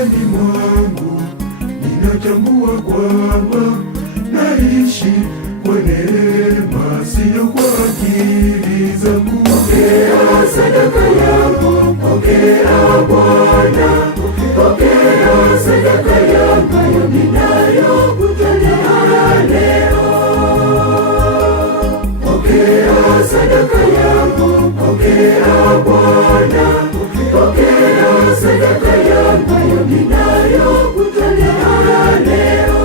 maishani mwangu ninatambua kwamba naishi kwa neema, siyo kwa akili zangu. Pokea sadaka yangu, pokea Bwana, pokea sadaka yangu ninayokutolea leo. Pokea sadaka yangu, pokea Bwana, pokea sadaka yangu ninayokutolea leo.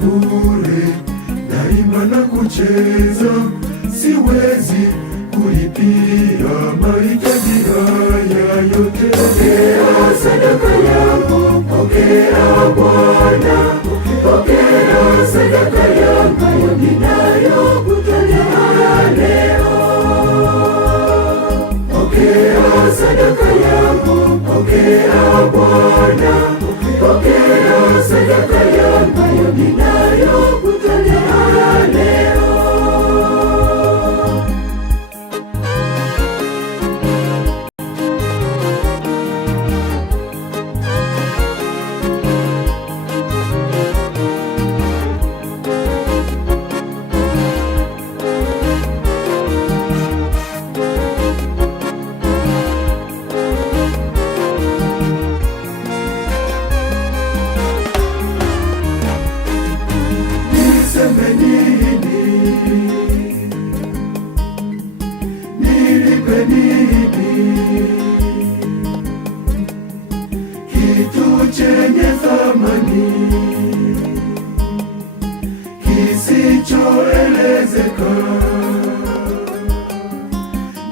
Bure daima na kucheza, siwezi kulipia mahitaji haya yote. Pokea sadaka yangu, pokea Bwana, pokea sadaka yangu ninayokutolea leo. Pokea sadaka yangu, pokea Bwana, pokea sadaka yangu ninayokutolea leo. Nilipe nini kitu chenye thamani kisichoelezeka?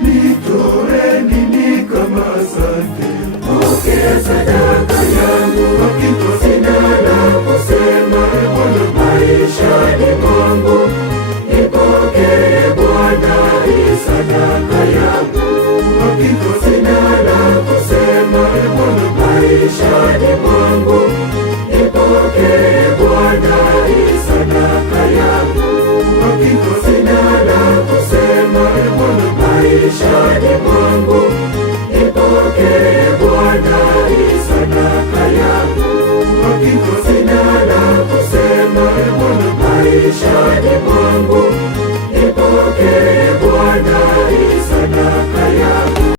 Nitoe nini kama asante? Pokea sadaka yangu, hakika sina la kusema. Bwana, maishani mwangu nipokee Bwana sadaka yangu, hakika sina la kusema. Bwana, maishani mwangu nipokee Bwana sadaka yangu, hakika sina la kusema. Bwana, maishani mwangu nipokee Bwana sadaka yangu, hakika sina la kusema. Bwana, maisha